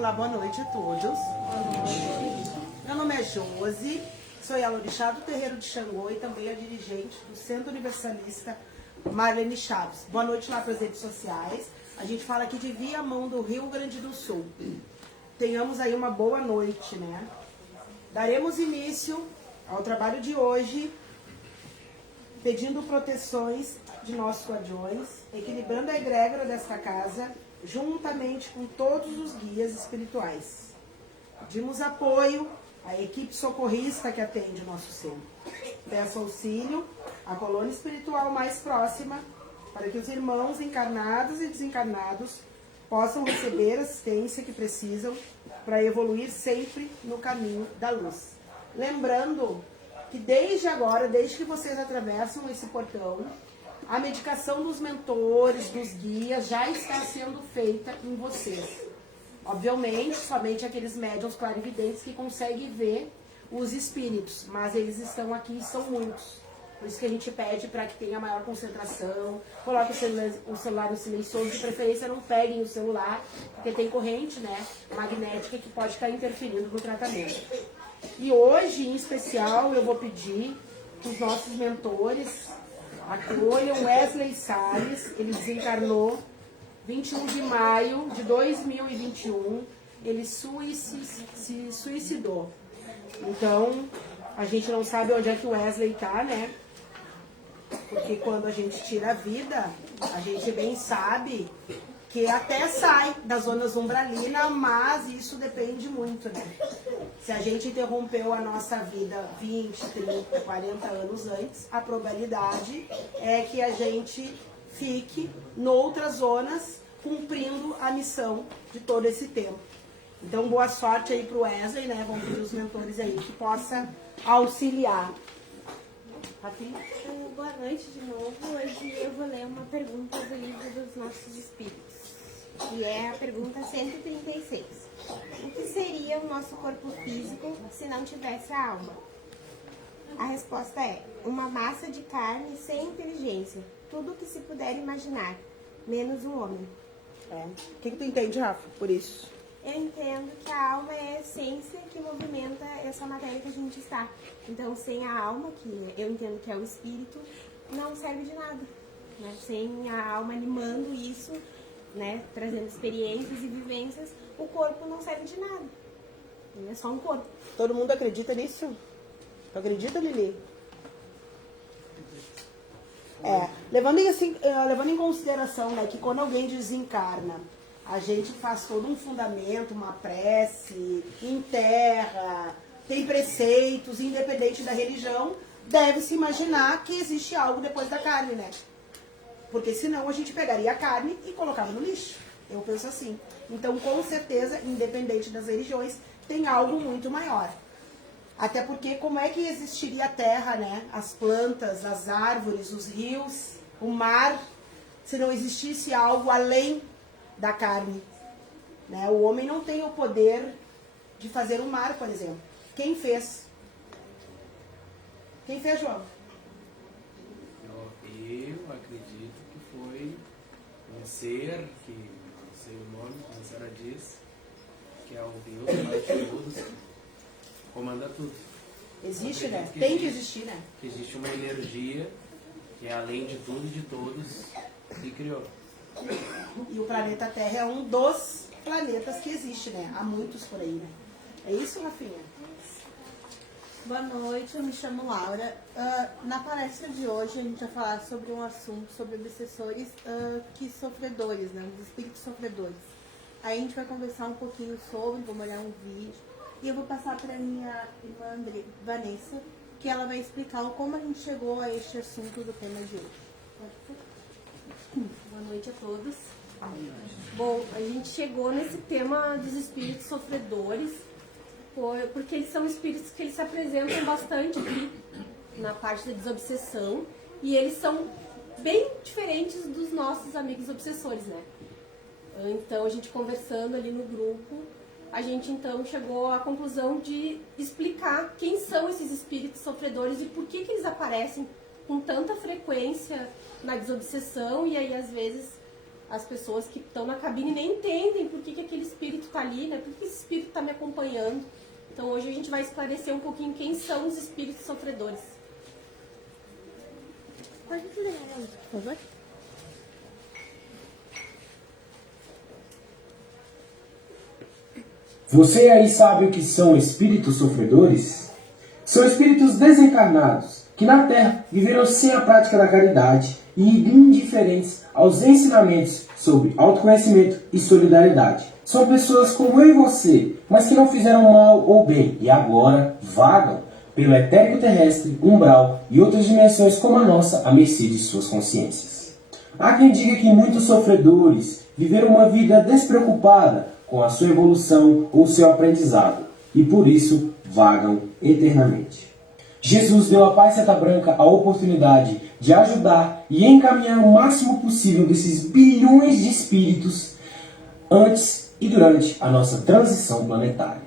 Olá, boa noite a todos. Boa noite. Meu nome é Josi, sou Yalorixá do Terreiro de Xangô e também a dirigente do Centro Universalista Marlene Chaves. Boa noite lá para as redes sociais. A gente fala aqui de Viamão do Rio Grande do Sul. Tenhamos aí uma boa noite, né? Daremos início ao trabalho de hoje, pedindo proteções de nossos guardiões, equilibrando a egrégora desta casa, juntamente com todos os guias espirituais. Pedimos apoio à equipe socorrista que atende o nosso centro. Peço auxílio à colônia espiritual mais próxima, para que os irmãos encarnados e desencarnados possam receber a assistência que precisam para evoluir sempre no caminho da luz. Lembrando que desde agora, desde que vocês atravessam esse portão, a medicação dos mentores, dos guias, já está sendo feita em vocês. Obviamente, somente aqueles médiuns clarividentes que conseguem ver os espíritos, mas eles estão aqui e são muitos. Por isso que a gente pede para que tenha maior concentração, coloque o celular no silencioso, de preferência não peguem o celular, porque tem corrente, né, magnética que pode estar interferindo no tratamento. E hoje, em especial, eu vou pedir que os nossos mentores acolham Wesley Salles. Ele desencarnou 21 de maio de 2021. Ele se suicidou. Então, a gente não sabe onde é que o Wesley está, né? Porque quando a gente tira a vida, a gente bem sabe que até sai das zonas umbralinas, mas isso depende muito, né? Se a gente interrompeu a nossa vida 20, 30, 40 anos antes, a probabilidade é que a gente fique noutras zonas cumprindo a missão de todo esse tempo. Então, boa sorte aí pro Wesley, né? Vamos pedir os mentores aí que possa auxiliar. Boa noite de novo. Hoje eu vou ler uma pergunta do livro dos nossos espíritos, que é a pergunta 136. O que seria o nosso corpo físico se não tivesse a alma? A resposta é: uma massa de carne sem inteligência, tudo o que se puder imaginar, menos um homem. O que tu entende, Rafa, por isso? Eu entendo que a alma é a essência que movimenta essa matéria que a gente está. Então, sem a alma, que eu entendo que é o espírito, não serve de nada, né? Sem a alma animando isso, né, trazendo experiências e vivências, o corpo não serve de nada. É só um corpo. Todo mundo acredita nisso? Tu acredita, Lili? Levando em consideração, né, que quando alguém desencarna, a gente faz todo um fundamento, uma prece, enterra, tem preceitos, independente da religião, deve-se imaginar que existe algo depois da carne, né? Porque senão a gente pegaria a carne e colocava no lixo. Eu penso assim. Então, com certeza, independente das religiões, tem algo muito maior. Até porque como é que existiria a terra, né? As plantas, as árvores, os rios, o mar, se não existisse algo além da carne, né? O homem não tem o poder de fazer o mar, por exemplo. Quem fez? Quem fez, João? Eu acredito que foi um ser, que não sei o nome, como a senhora diz, que é o Deus, Pai de todos, comanda tudo. Existe, né? Tem que existir, né? Que existe uma energia que é além de tudo e de todos e criou. E o planeta Terra é um dos planetas que existe, né? Há muitos por aí, né? É isso, Rafinha? Boa noite, eu me chamo Laura. Na palestra de hoje a gente vai falar sobre um assunto sobre obsessores sofredores, né? Os espíritos sofredores. Aí a gente vai conversar um pouquinho sobre, vamos olhar um vídeo. E eu vou passar para minha irmã Vanessa, que ela vai explicar como a gente chegou a este assunto do tema de hoje. Boa noite a todos. Bom, a gente chegou nesse tema dos espíritos sofredores, porque eles são espíritos que eles se apresentam bastante aqui na parte da desobsessão, e eles são bem diferentes dos nossos amigos obsessores, né? Então, a gente conversando ali no grupo, a gente então chegou à conclusão de explicar quem são esses espíritos sofredores e por que eles aparecem com tanta frequência na desobsessão, e aí às vezes as pessoas que estão na cabine nem entendem por que aquele espírito está ali, né? Por que esse espírito está me acompanhando. Então hoje a gente vai esclarecer um pouquinho quem são os espíritos sofredores. Pode ler, por favor? Você aí sabe o que são espíritos sofredores? São espíritos desencarnados, que na Terra viveram sem a prática da caridade e indiferentes aos ensinamentos sobre autoconhecimento e solidariedade. São pessoas como eu e você, mas que não fizeram mal ou bem e agora vagam pelo etérico terrestre, umbral e outras dimensões como a nossa, à mercê de suas consciências. Há quem diga que muitos sofredores viveram uma vida despreocupada com a sua evolução ou seu aprendizado, e por isso vagam eternamente. Jesus deu à Pai Seta Branca a oportunidade de ajudar e encaminhar o máximo possível desses bilhões de espíritos antes e durante a nossa transição planetária.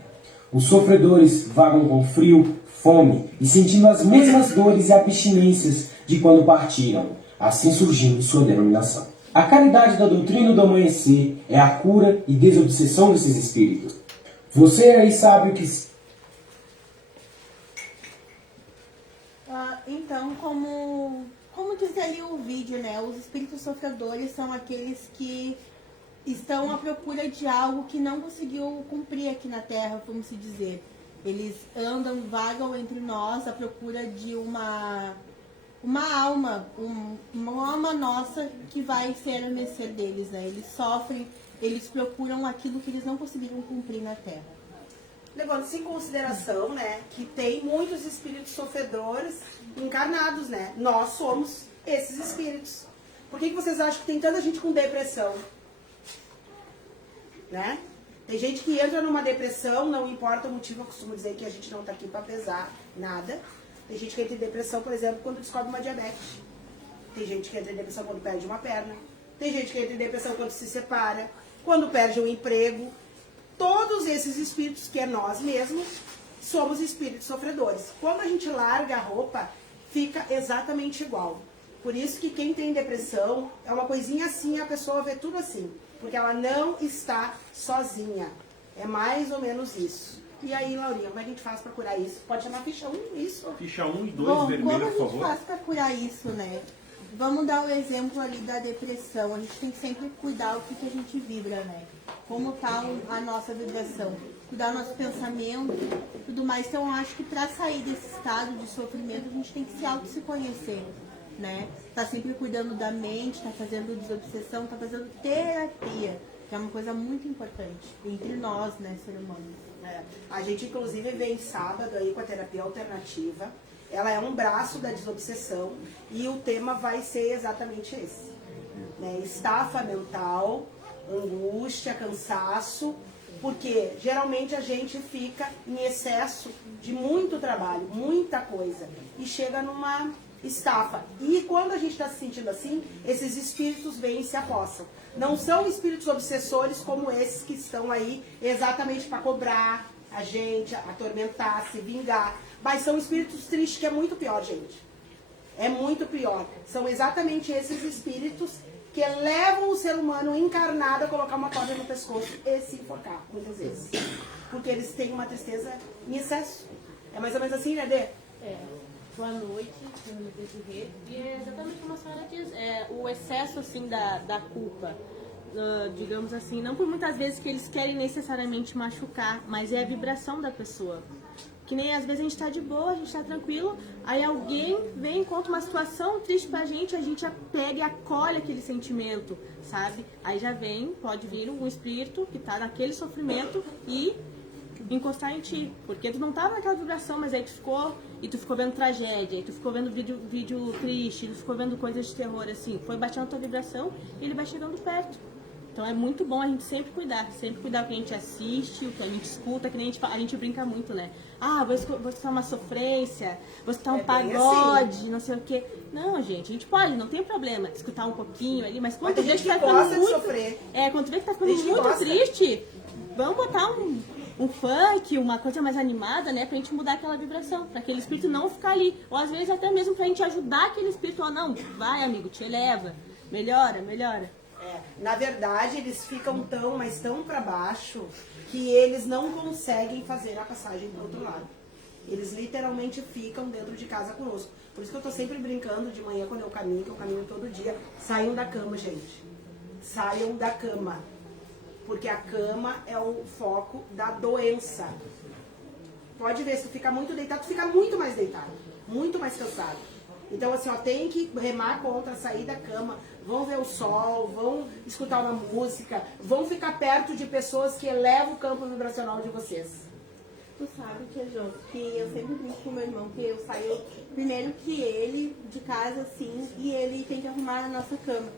Os sofredores vagam com frio, fome e sentindo as mesmas dores e abstinências de quando partiram, assim surgindo sua denominação. A caridade da doutrina do amanhecer é a cura e desobsessão desses espíritos. Você aí sabe o que... Então, como diz ali o vídeo, né? Os espíritos sofredores são aqueles que estão à procura de algo que não conseguiu cumprir aqui na Terra, vamos se dizer. Eles andam, vagam entre nós à procura de uma alma, uma alma nossa que vai ser a mercê deles, né? Eles sofrem, eles procuram aquilo que eles não conseguiram cumprir na Terra. Levando-se em consideração, né, que tem muitos espíritos sofredores encarnados, né? Nós somos esses espíritos. Por que vocês acham que tem tanta gente com depressão? Né? Tem gente que entra numa depressão, não importa o motivo, eu costumo dizer que a gente não está aqui para pesar nada. Tem gente que entra em depressão, por exemplo, quando descobre uma diabetes. Tem gente que entra em depressão quando perde uma perna. Tem gente que entra em depressão quando se separa, quando perde um emprego. Todos esses espíritos, que é nós mesmos, somos espíritos sofredores. Quando a gente larga a roupa, fica exatamente igual. Por isso que quem tem depressão, é uma coisinha assim, a pessoa vê tudo assim. Porque ela não está sozinha. É mais ou menos isso. E aí, Laurinha, como é que a gente faz para curar isso? Pode chamar ficha 1, isso? Ficha 1 e 2, Bom, vermelho, como a por gente favor. faz para curar isso, né? Vamos dar o exemplo ali da depressão. A gente tem que sempre cuidar o que a gente vibra, né? Como está a nossa vibração. Cuidar do nosso pensamento, tudo mais. Então, eu acho que para sair desse estado de sofrimento, a gente tem que se conhecer, né? Tá sempre cuidando da mente, tá fazendo desobsessão, tá fazendo terapia, que é uma coisa muito importante entre nós, né, ser humanos. A gente, inclusive, vem sábado aí com a terapia alternativa. Ela é um braço da desobsessão e o tema vai ser exatamente esse. Né? Estafa mental, angústia, cansaço, porque geralmente a gente fica em excesso de muito trabalho, muita coisa, e chega numa estafa. E quando a gente está se sentindo assim, esses espíritos vêm e se apossam. Não são espíritos obsessores como esses que estão aí exatamente para cobrar a gente, atormentar, se vingar. Mas são espíritos tristes, que é muito pior, gente. É muito pior. São exatamente esses espíritos que levam o ser humano encarnado a colocar uma corda no pescoço e se enforcar, muitas vezes. Porque eles têm uma tristeza em excesso. É mais ou menos assim, né, Dê? Boa noite, meu nome é Desirê. E é exatamente como a senhora diz, o excesso assim da culpa, digamos assim, não por muitas vezes que eles querem necessariamente machucar, mas é a vibração da pessoa. Que nem às vezes a gente tá de boa, a gente tá tranquilo, aí alguém vem e conta uma situação triste pra gente, a gente pega e acolhe aquele sentimento, sabe? Aí já vem, pode vir um espírito que tá naquele sofrimento e encostar em ti, porque tu não tava naquela vibração, mas aí tu ficou vendo tragédia, aí tu ficou vendo vídeo triste, tu ficou vendo coisas de terror, assim, foi baixando a tua vibração e ele vai chegando perto. Então é muito bom a gente sempre cuidar o que a gente assiste, o que a gente escuta, que nem a gente brinca muito, né? Ah, vou escutar uma sofrência, vou escutar um pagode, assim, não sei o quê. Não, gente, a gente pode, não tem problema escutar um pouquinho ali, mas quando tu vê que tá ficando muito... quando tu vê que tá ficando muito triste, vamos botar um funk, uma coisa mais animada, né, pra gente mudar aquela vibração, pra aquele espírito não ficar ali. Ou às vezes até mesmo pra gente ajudar aquele espírito, não, vai amigo, te eleva, melhora. Na verdade, eles ficam mas tão para baixo que eles não conseguem fazer a passagem para o outro lado. Eles literalmente ficam dentro de casa conosco. Por isso que eu tô sempre brincando de manhã quando eu caminho, que eu caminho todo dia. Saiam da cama, gente. Saiam da cama. Porque a cama é o foco da doença. Pode ver, se tu fica muito deitado, tu fica muito mais deitado. Muito mais cansado. Então, assim, ó, tem que remar contra, sair da cama, vão ver o sol, vão escutar uma música, vão ficar perto de pessoas que elevam o campo vibracional de vocês. Tu sabe que eu sempre brinco com meu irmão, que eu saio primeiro que ele de casa, assim, e ele tem que arrumar a nossa cama.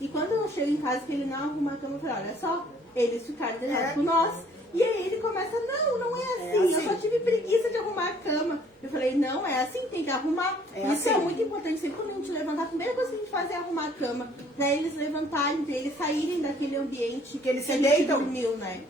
E quando eu chego em casa que ele não arruma a cama, eu falo, olha só, eles ficaram deitados com nós. E aí ele começa, não é assim, eu só tive preguiça de arrumar a cama. Eu falei, não, é assim, tem que arrumar. Isso é muito importante, sempre quando a gente levantar, a primeira coisa que a gente faz é arrumar a cama. Pra eles levantarem, pra eles saírem daquele ambiente que eles se deitam. Dormiu, né?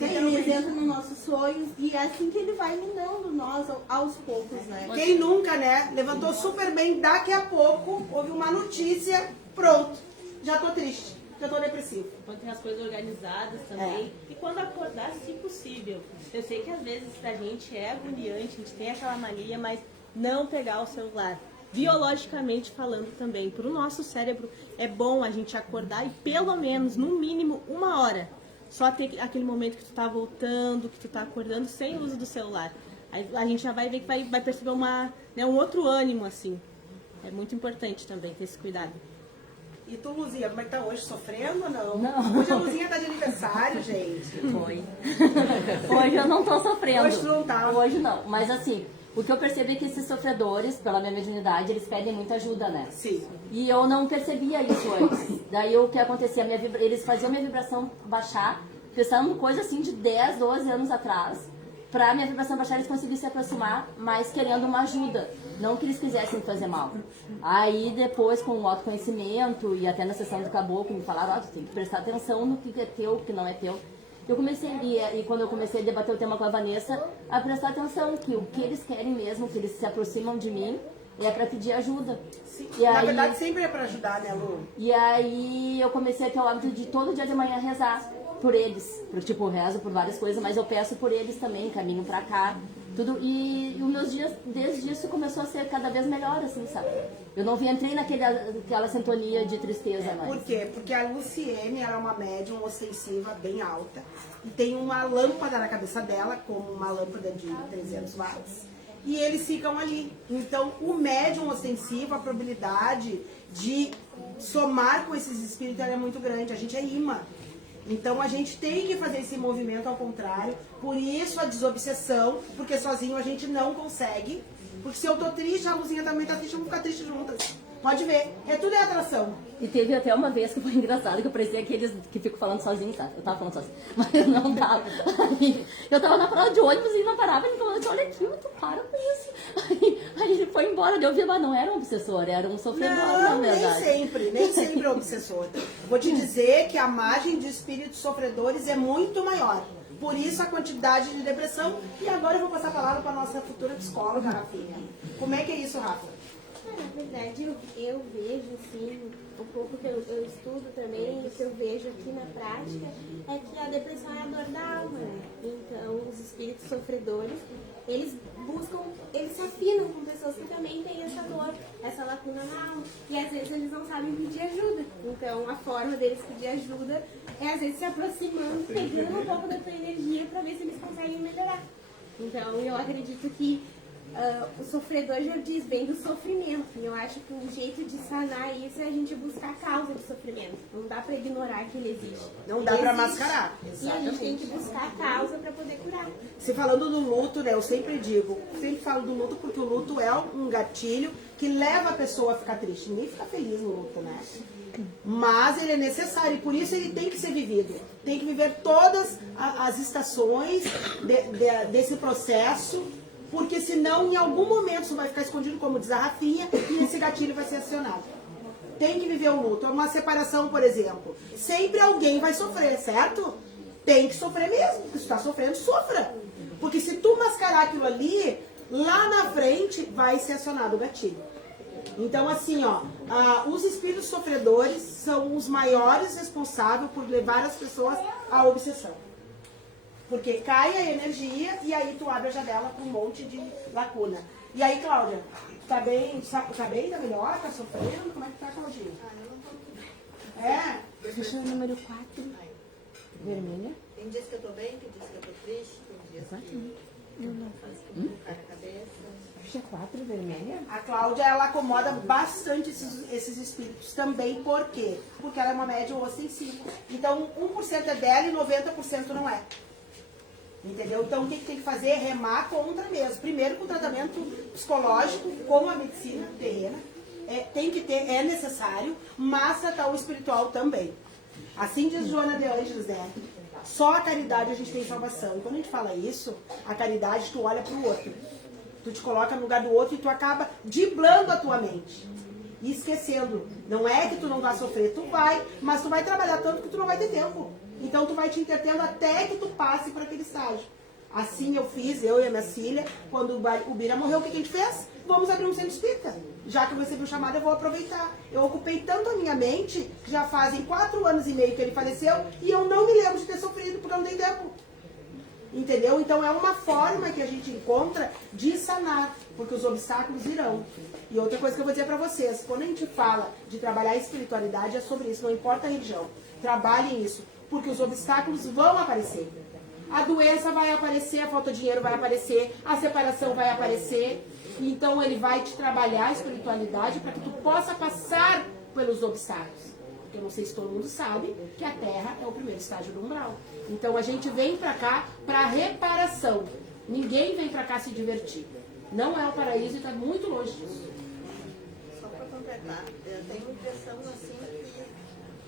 Eles entram nos nossos sonhos e é assim que ele vai minando nós aos poucos, né? Quem nunca, né? Levantou super bem, daqui a pouco houve uma notícia, pronto, já tô triste. Já tô depressivo. Quando tem as coisas organizadas também. E quando acordar, se possível. Eu sei que às vezes pra gente é agoniante, a gente tem aquela mania, mas não pegar o celular. Biologicamente falando também, pro nosso cérebro é bom a gente acordar e pelo menos, no mínimo, 1 hora. Só ter aquele momento que tu tá voltando, que tu tá acordando sem o uso do celular. Aí a gente já vai ver que vai perceber um outro ânimo, assim. É muito importante também ter esse cuidado. E tu, Luzinha, como é que tá hoje? Sofrendo ou não? Não. Hoje a Luzinha tá de aniversário, gente. Foi. Hoje eu não tô sofrendo. Hoje tu não tá. Hoje não. Mas assim, o que eu percebi é que esses sofredores, pela minha mediunidade, eles pedem muita ajuda, né? Sim. E eu não percebia isso antes. Daí o que acontecia? Eles faziam minha vibração baixar, pensando coisa assim de 10, 12 anos atrás. Pra minha vibração baixar, eles conseguiam se aproximar, mas querendo uma ajuda. Não que eles quisessem fazer mal. Aí depois, com o autoconhecimento e até na sessão do caboclo, me falaram, tu tem que prestar atenção no que é teu, o que não é teu. Eu comecei, e quando eu comecei a debater o tema com a Vanessa, a prestar atenção que o que eles querem mesmo, que eles se aproximam de mim, é pra pedir ajuda. Sim. E Na aí, verdade, sempre é pra ajudar, né, Lu? E aí eu comecei a ter o hábito de todo dia de manhã rezar por eles. Tipo, eu rezo por várias coisas, mas eu peço por eles também, caminho pra cá. Tudo, e os meus dias, desde isso, começou a ser cada vez melhor, assim, sabe? Eu não entrei naquela sintonia de tristeza mais. Por quê? Porque a Luciene, ela é uma médium ostensiva bem alta. E tem uma lâmpada na cabeça dela, como uma lâmpada de 300 watts. E eles ficam ali. Então, o médium ostensivo, a probabilidade de somar com esses espíritos ela é muito grande. A gente é imã. Então a gente tem que fazer esse movimento ao contrário, por isso a desobsessão, porque sozinho a gente não consegue. Porque se eu tô triste, a Luzinha também tá triste, vamos ficar tristes juntas. Pode ver, tudo é atração. E teve até uma vez que foi engraçado, que eu parecia aqueles que ficam falando sozinhos, tá? Eu tava falando sozinho, mas eu não tava. Eu tava na parada de ônibus e não parava, ele falou, olha aqui, tu para com isso. Aí ele foi embora, eu vi, mas não era um obsessor, era um sofredor, na Não, verdade. nem sempre é obsessor. Vou te dizer que a margem de espíritos sofredores é muito maior. Por isso a quantidade de depressão. E agora eu vou passar a palavra para nossa futura psicóloga, Rafinha. Como é que é isso, Rafa? Na verdade, eu vejo, assim, um pouco que eu estudo também, o que eu vejo aqui na prática, é que a depressão é a dor da alma, né? Então, os espíritos sofredores, eles se afinam com pessoas que também têm essa dor, essa lacuna na alma. E às vezes eles não sabem pedir ajuda. Então, a forma deles pedir ajuda é, às vezes, se aproximando, pegando um pouco da tua energia para ver se eles conseguem melhorar. Então, eu acredito que o sofredor já diz bem do sofrimento. E eu acho que o jeito de sanar isso é a gente buscar a causa do sofrimento. Não dá pra ignorar que ele existe. Não dá pra mascarar. E a gente tem que buscar a causa pra poder curar. Se falando do luto, né, eu sempre falo do luto porque o luto é um gatilho que leva a pessoa a ficar triste. Ninguém fica feliz no luto, né? Mas ele é necessário e por isso ele tem que ser vivido. Tem que viver todas as estações desse processo. Porque senão, em algum momento, isso vai ficar escondido, como diz a Rafinha, e esse gatilho vai ser acionado. Tem que viver o luto. Uma separação, por exemplo. Sempre alguém vai sofrer, certo? Tem que sofrer mesmo. Se tu está sofrendo, sofra. Porque se tu mascarar aquilo ali, lá na frente vai ser acionado o gatilho. Então, assim, ó, os espíritos sofredores são os maiores responsáveis por levar as pessoas à obsessão. Porque cai a energia e aí tu abre a janela com um monte de lacuna. E aí, Cláudia, tá bem? Tá melhor? Tá sofrendo? Como é que tá, Claudinha? É? Deixa o número 4. Vermelha. Tem dias que eu tô bem, tem dias que eu tô triste, tem dias que eu tô na cabeça. Puxa, 4, vermelha. A Cláudia, ela acomoda bastante esses espíritos também. Por quê? Porque ela é uma médium ostensiva. Então, 1% é dela e 90% não é. Entendeu? Então, o que tem que fazer é remar contra mesmo. Primeiro, com o tratamento psicológico, com a medicina terrena. Tem que ter, é necessário, mas tratar o espiritual também. Assim diz Joana de Ângeles, né? Só a caridade a gente tem salvação. E quando a gente fala isso, a caridade, tu olha pro outro. Tu te coloca no lugar do outro e tu acaba driblando a tua mente. E esquecendo. Não é que tu não vai sofrer, tu vai, mas tu vai trabalhar tanto que tu não vai ter tempo. Então tu vai te entretendo até que tu passe por aquele estágio. Assim eu fiz, eu e a minha filha, quando o Bira morreu, o que a gente fez? Vamos abrir um centro espírita. Já que eu recebi o chamado, eu vou aproveitar. Eu ocupei tanto a minha mente, que já fazem 4 anos e meio que ele faleceu, e eu não me lembro de ter sofrido, porque eu não tenho tempo. Entendeu? Então é uma forma que a gente encontra de sanar, porque os obstáculos virão. E outra coisa que eu vou dizer pra vocês, quando a gente fala de trabalhar a espiritualidade, é sobre isso, não importa a religião. Trabalhem isso, porque os obstáculos vão aparecer. A doença vai aparecer, a falta de dinheiro vai aparecer, a separação vai aparecer. Então ele vai te trabalhar a espiritualidade para que tu possa passar pelos obstáculos. Porque eu não sei se todo mundo sabe que a Terra é o primeiro estágio do umbral. Então a gente vem para cá para reparação. Ninguém vem para cá se divertir. Não é o paraíso e está muito longe disso. Só para completar, eu tenho a impressão assim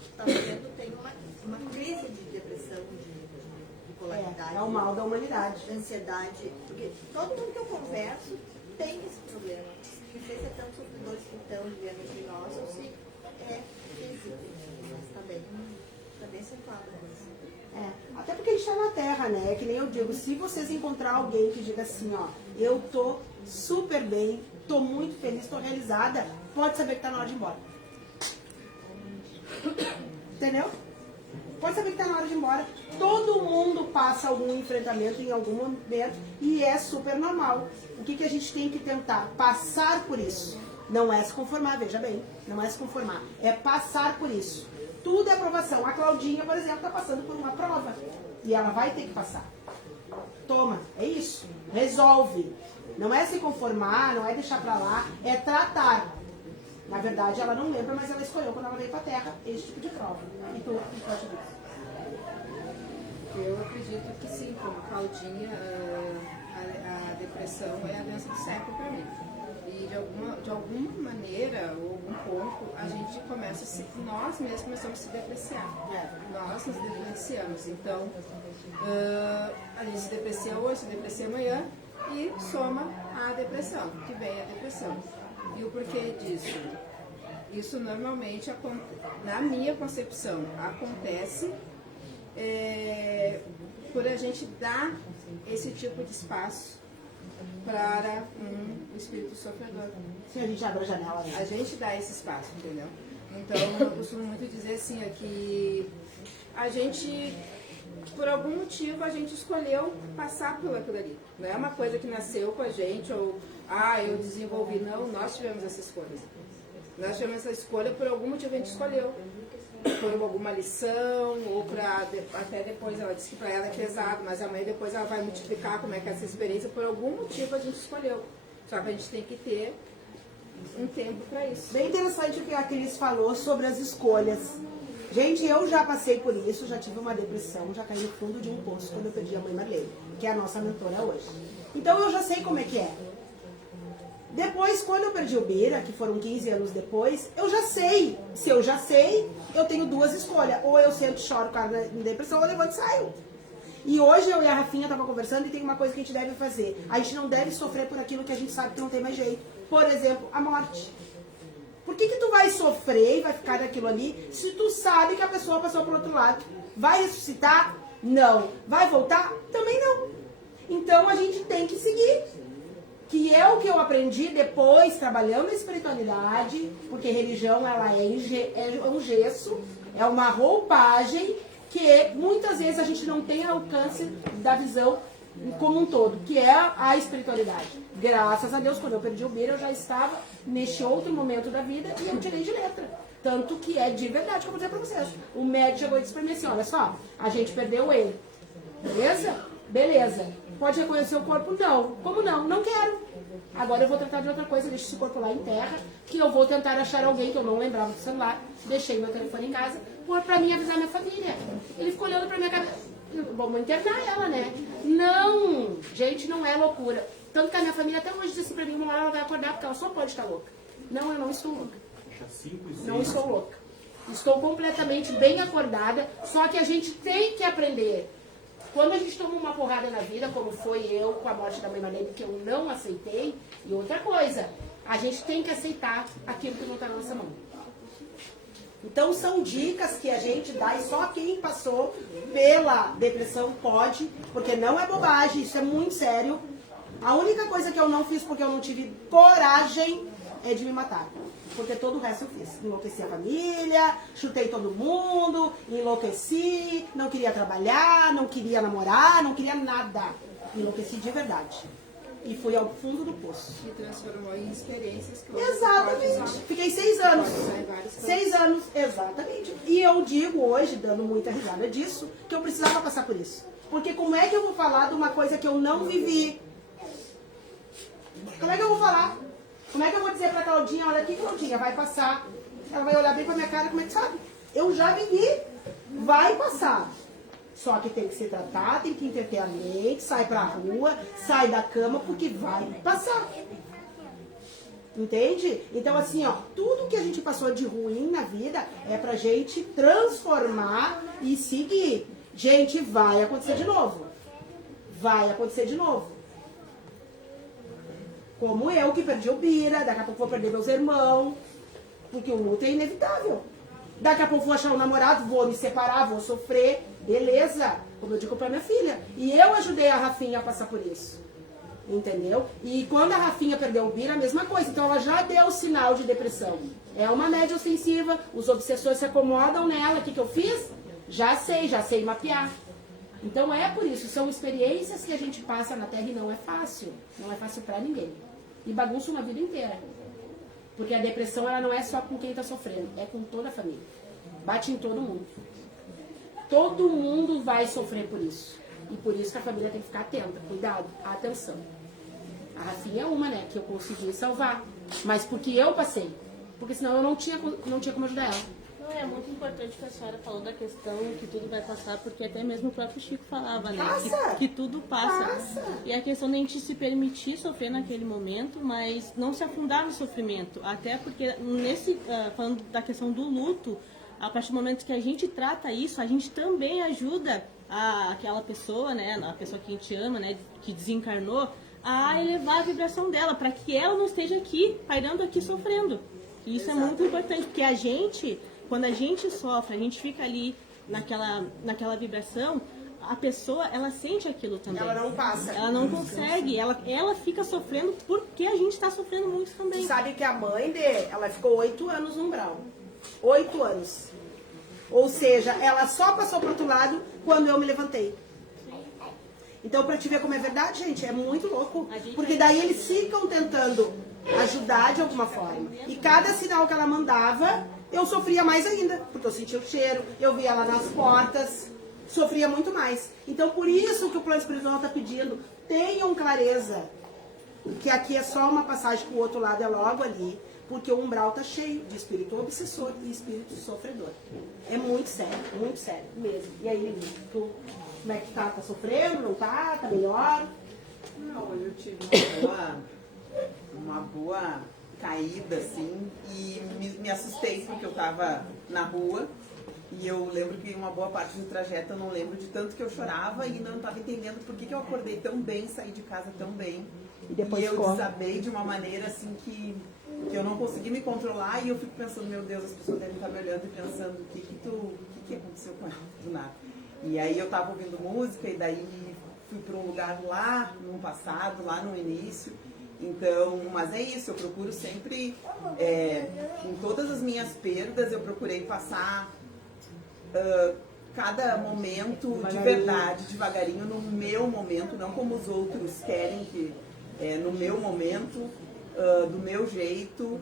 que tá vendo, tem uma crise de depressão, de polaridade. É o mal da humanidade. Ansiedade. Porque todo mundo que eu converso tem esse problema. Não sei se é tanto sofredores que estão vivendo entre nós ou se é físico. Mas está bem centrado nisso. Até porque a gente está na Terra, né? É que nem eu digo, se vocês encontrar alguém que diga assim, ó, eu tô super bem, tô muito feliz, tô realizada, pode saber que tá na hora de ir embora. Entendeu? Pode saber que tá na hora de ir embora. Todo mundo passa algum enfrentamento em algum momento e é super normal. O que a gente tem que tentar? Passar por isso. Não é se conformar, veja bem. Não é se conformar. É passar por isso. Tudo é aprovação. A Claudinha, por exemplo, está passando por uma prova. E ela vai ter que passar. Toma, é isso. Resolve. Não é se conformar, não é deixar pra lá, é tratar. Na verdade, ela não lembra, mas ela escolheu quando ela veio pra Terra esse tipo de prova. E tu, o que tu acha disso? Eu acredito que sim, como Claudinha, a depressão é a doença do século para mim. E de alguma maneira, ou algum ponto, a gente começa nós mesmos começamos a se depreciar. Nós nos depreciamos. Então, a gente se deprecia hoje, se deprecia amanhã e soma a depressão, que vem a depressão. E o porquê disso? Isso normalmente, na minha concepção, acontece por a gente dar esse tipo de espaço para um espírito sofredor. Se a gente abre a janela, né? A gente dá esse espaço, entendeu? Então, eu costumo muito dizer assim, que a gente, por algum motivo, a gente escolheu passar por aquilo ali. Não é uma coisa que nasceu com a gente, ou, eu desenvolvi. Não, nós tivemos essa escolha. Nós tivemos essa escolha, por algum motivo a gente escolheu. Por alguma lição, ou até depois ela disse que para ela é pesado, mas amanhã depois ela vai multiplicar como é que é essa experiência, por algum motivo a gente escolheu. Só que a gente tem que ter um tempo para isso. Bem interessante o que a Cris falou sobre as escolhas. Gente, eu já passei por isso, já tive uma depressão, já caí no fundo de um poço quando eu perdi a mãe Marlene, que é a nossa mentora hoje. Então eu já sei como é que é. Depois, quando eu perdi o Bira, que foram 15 anos depois, eu já sei. Se eu já sei, eu tenho 2 escolhas. Ou eu sento e choro com a depressão, ou eu levanto e saio. E hoje eu e a Rafinha estavam conversando e tem uma coisa que a gente deve fazer. A gente não deve sofrer por aquilo que a gente sabe que não tem mais jeito. Por exemplo, a morte. Por que tu vai sofrer e vai ficar daquilo ali se tu sabe que a pessoa passou pro outro lado? Vai ressuscitar? Não. Vai voltar? Também não. Então a gente tem que seguir. que eu aprendi depois, trabalhando na espiritualidade, porque religião ela é um gesso, é uma roupagem que muitas vezes a gente não tem alcance da visão como um todo, que é a espiritualidade. Graças a Deus, quando eu perdi o Bira, eu já estava neste outro momento da vida e eu tirei de letra. Tanto que é de verdade que eu vou dizer pra vocês. O médico chegou e disse pra mim assim, olha só, a gente perdeu ele. Beleza? Beleza. Pode reconhecer o corpo? Não. Como não? Não quero. Agora eu vou tratar de outra coisa, deixo esse corpo lá em terra, que eu vou tentar achar alguém que eu não lembrava do celular, deixei meu telefone em casa, pra mim avisar minha família. Ele ficou olhando pra minha cabeça, vamos internar ela, né? Não, gente, não é loucura. Tanto que a minha família até hoje diz assim pra mim, uma hora ela vai acordar porque ela só pode estar louca. Não, eu não estou louca. Não estou louca. Estou completamente bem acordada, só que a gente tem que aprender. Quando a gente toma uma porrada na vida, como foi eu com a morte da mãe Marlene, que eu não aceitei, e outra coisa, a gente tem que aceitar aquilo que não está na nossa mão. Então são dicas que a gente dá e só quem passou pela depressão pode, porque não é bobagem, isso é muito sério. A única coisa que eu não fiz porque eu não tive coragem é de me matar. Porque todo o resto eu fiz. Enlouqueci a família, chutei todo mundo, enlouqueci, não queria trabalhar, não queria namorar, não queria nada. Enlouqueci de verdade. E fui ao fundo do poço. E transformou em experiências que você Exatamente. pode usar. Fiquei 6 anos. Pode usar em vários 6 anos, exatamente. E eu digo hoje, dando muita risada disso, que eu precisava passar por isso. Porque como é que eu vou falar de uma coisa que eu não vivi? Como é que eu vou falar? Como é que eu vou dizer pra Claudinha, olha aqui, Claudinha, vai passar. Ela vai olhar bem pra minha cara, como é que sabe? Eu já vivi, vai passar. Só que tem que ser tratado, tem que entreter a mente, sai pra rua, sai da cama, porque vai passar. Entende? Então assim, ó, tudo que a gente passou de ruim na vida é pra gente transformar e seguir. Gente, vai acontecer de novo. Vai acontecer de novo. Como eu que perdi o Bira, daqui a pouco vou perder meus irmãos, porque o luto é inevitável. Daqui a pouco vou achar um namorado, vou me separar, vou sofrer, beleza, como eu digo pra minha filha. E eu ajudei a Rafinha a passar por isso, entendeu? E quando a Rafinha perdeu o Bira, a mesma coisa, então ela já deu sinal de depressão. É uma média ostensiva, os obsessores se acomodam nela, o que eu fiz? Já sei mapear. Então é por isso, são experiências que a gente passa na Terra e não é fácil pra ninguém. E bagunça uma vida inteira. Porque a depressão ela não é só com quem está sofrendo, é com toda a família. Bate em todo mundo. Todo mundo vai sofrer por isso. E por isso que a família tem que ficar atenta, cuidado, atenção. A Rafinha é uma, né, que eu consegui salvar. Mas porque eu passei. Porque senão eu não tinha como ajudar ela. Não, é muito importante que a senhora falou da questão que tudo vai passar, porque até mesmo o próprio Chico falava, né? Que tudo passa. E a questão de a gente se permitir sofrer naquele momento, mas não se afundar no sofrimento. Até porque, falando da questão do luto, a partir do momento que a gente trata isso, a gente também ajuda aquela pessoa, né? A pessoa que a gente ama, né? Que desencarnou, a elevar a vibração dela, para que ela não esteja aqui, pairando aqui, sofrendo. E isso é muito importante, porque a gente... Quando a gente sofre, a gente fica ali naquela vibração, a pessoa, ela sente aquilo também. Ela não passa. Ela não consegue, ela fica sofrendo porque a gente está sofrendo muito também. Tu sabe que a mãe ela ficou 8 anos no umbral. 8 anos. Ou seja, ela só passou pro outro lado quando eu me levantei. Então, pra te ver como é verdade, gente, é muito louco. Porque daí eles ficam tentando ajudar de alguma forma. E cada sinal que ela mandava... eu sofria mais ainda, porque eu sentia o cheiro, eu via ela nas portas, sofria muito mais. Então, por isso que o plano espiritual está pedindo, tenham clareza, que aqui é só uma passagem para o outro lado, é logo ali, porque o umbral está cheio de espírito obsessor e espírito sofredor. É muito sério mesmo. E aí, Lili, tu, como é que tá? Tá sofrendo, não tá? Tá melhor? Não, eu tive uma boa caída, assim, e me assustei porque eu tava na rua e eu lembro que uma boa parte do trajeto eu não lembro de tanto que eu chorava e não tava entendendo por que eu acordei tão bem, saí de casa tão bem. E eu desabei de uma maneira, assim, que eu não consegui me controlar e eu fico pensando, meu Deus, as pessoas devem estar me olhando e pensando, o que aconteceu com ela do nada? E aí eu tava ouvindo música e daí fui para um lugar lá no passado, lá no início. Então, mas é isso, eu procuro sempre, em todas as minhas perdas, eu procurei passar cada momento de verdade, devagarinho, no meu momento, não como os outros querem, que no meu momento, do meu jeito,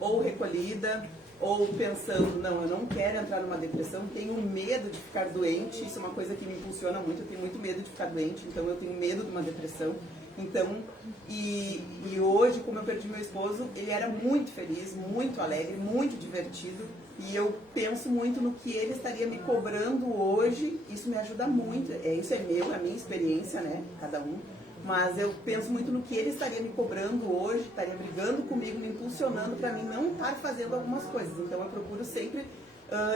ou recolhida, ou pensando, não, eu não quero entrar numa depressão, tenho medo de ficar doente, isso é uma coisa que me impulsiona muito, eu tenho muito medo de ficar doente, então eu tenho medo de uma depressão. Então, e hoje, como eu perdi meu esposo, ele era muito feliz, muito alegre, muito divertido, e eu penso muito no que ele estaria me cobrando hoje, isso me ajuda muito, isso é meu, é a minha experiência, né, cada um, mas eu penso muito no que ele estaria me cobrando hoje, estaria brigando comigo, me impulsionando para mim não estar fazendo algumas coisas. Então eu procuro sempre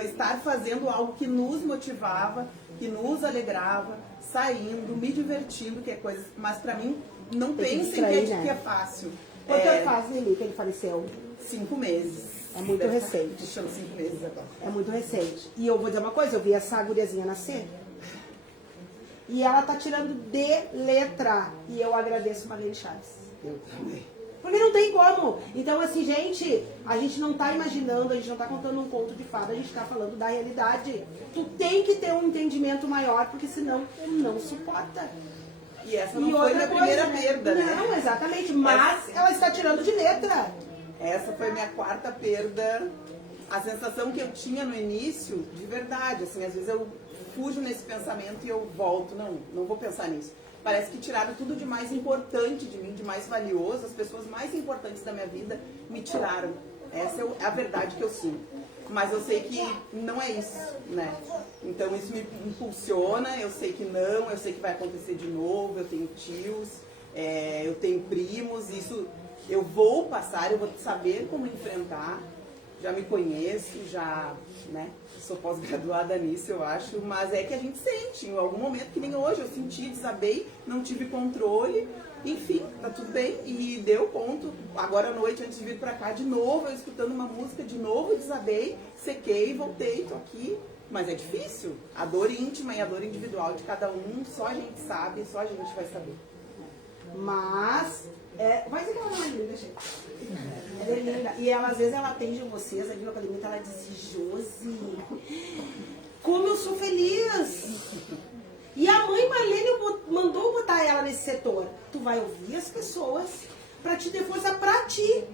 estar fazendo algo que nos motivava, que nos alegrava, saindo, me divertindo, que é coisa, mas para mim não pensem que é fácil. Quanto tempo faz, Lili, que ele faleceu? 5 meses. É muito recente. Chama 5 meses agora. É muito recente. E eu vou dizer uma coisa, eu vi essa guriazinha nascer. E ela tá tirando de letra. E eu agradeço Marlene Chaves. Eu também. Porque não tem como. Então, assim, gente, a gente não tá imaginando, a gente não tá contando um conto de fada, a gente tá falando da realidade. Tu tem que ter um entendimento maior, porque senão tu não suporta. E essa não foi minha primeira perda, né? Não, exatamente. Mas ela está tirando de letra. Essa foi minha 4ª perda. A sensação que eu tinha no início, de verdade, assim, às vezes eu fujo nesse pensamento e eu volto, não vou pensar nisso. Parece que tiraram tudo de mais importante de mim, de mais valioso, as pessoas mais importantes da minha vida me tiraram. Essa é a verdade que eu sinto. Mas eu sei que não é isso, né? Então isso me impulsiona, eu sei que não, eu sei que vai acontecer de novo, eu tenho tios, eu tenho primos, isso eu vou passar, eu vou saber como enfrentar. Já me conheço, já, né, sou pós-graduada nisso, eu acho, mas é que a gente sente, em algum momento, que nem hoje, eu senti, desabei, não tive controle, enfim, tá tudo bem, e deu ponto. Agora à noite, antes de vir pra cá, de novo, eu escutando uma música, de novo desabei, sequei, voltei, tô aqui, mas é difícil. A dor íntima e a dor individual de cada um, só a gente sabe, só a gente vai saber. Mas, vai dizer que ela não é linda, gente. Ela é linda. E ela, às vezes, ela atende vocês ali na academia, ela diz, Josi, como eu sou feliz. E a mãe Marlene mandou botar ela nesse setor. Tu vai ouvir as pessoas pra te ter força pra ti.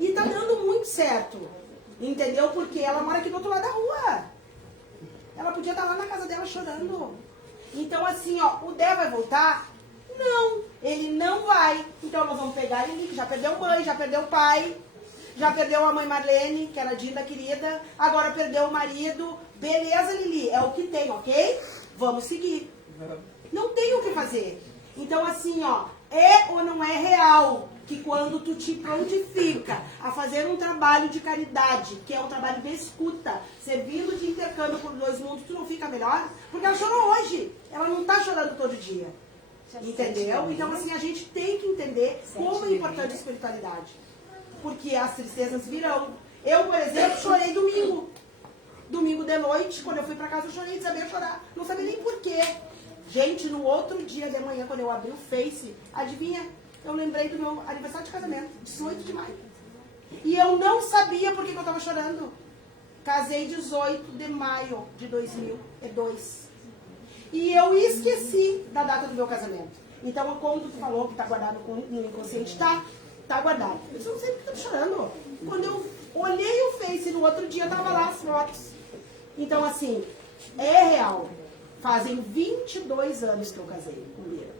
E tá dando muito certo. Entendeu? Porque ela mora aqui do outro lado da rua. Ela podia estar lá na casa dela chorando. Então, assim, ó, o Dé vai voltar? Não, ele não vai. Então nós vamos pegar ele, que já perdeu mãe, já perdeu pai, já perdeu a mãe Marlene, que era Dinda querida, agora perdeu o marido. Beleza, Lili, é o que tem, ok? Vamos seguir. Não tem o que fazer. Então, assim, ó, é ou não é real que quando tu te prontifica a fazer um trabalho de caridade, que é um trabalho de escuta, servindo de intercâmbio por 2 mundos, tu não fica melhor? Porque ela chorou hoje, ela não tá chorando todo dia. Entendeu? Então, assim, a gente tem que entender como é importante a espiritualidade. Porque as tristezas virão. Eu, por exemplo, chorei domingo. Domingo de noite, quando eu fui pra casa, eu chorei, sabia chorar. Não sabia nem porquê. Gente, no outro dia de manhã, quando eu abri o Face, adivinha? Eu lembrei do meu aniversário de casamento, 18 de maio. E eu não sabia por que eu tava chorando. Casei 18 de maio de 2002. E eu esqueci da data do meu casamento. Então, como tu falou que tá guardado no inconsciente, tá guardado. Eu não sei porque eu tô chorando. Quando eu olhei o Face no outro dia, tava lá as fotos. Então, assim, é real. Fazem 22 anos que eu casei com o Lira.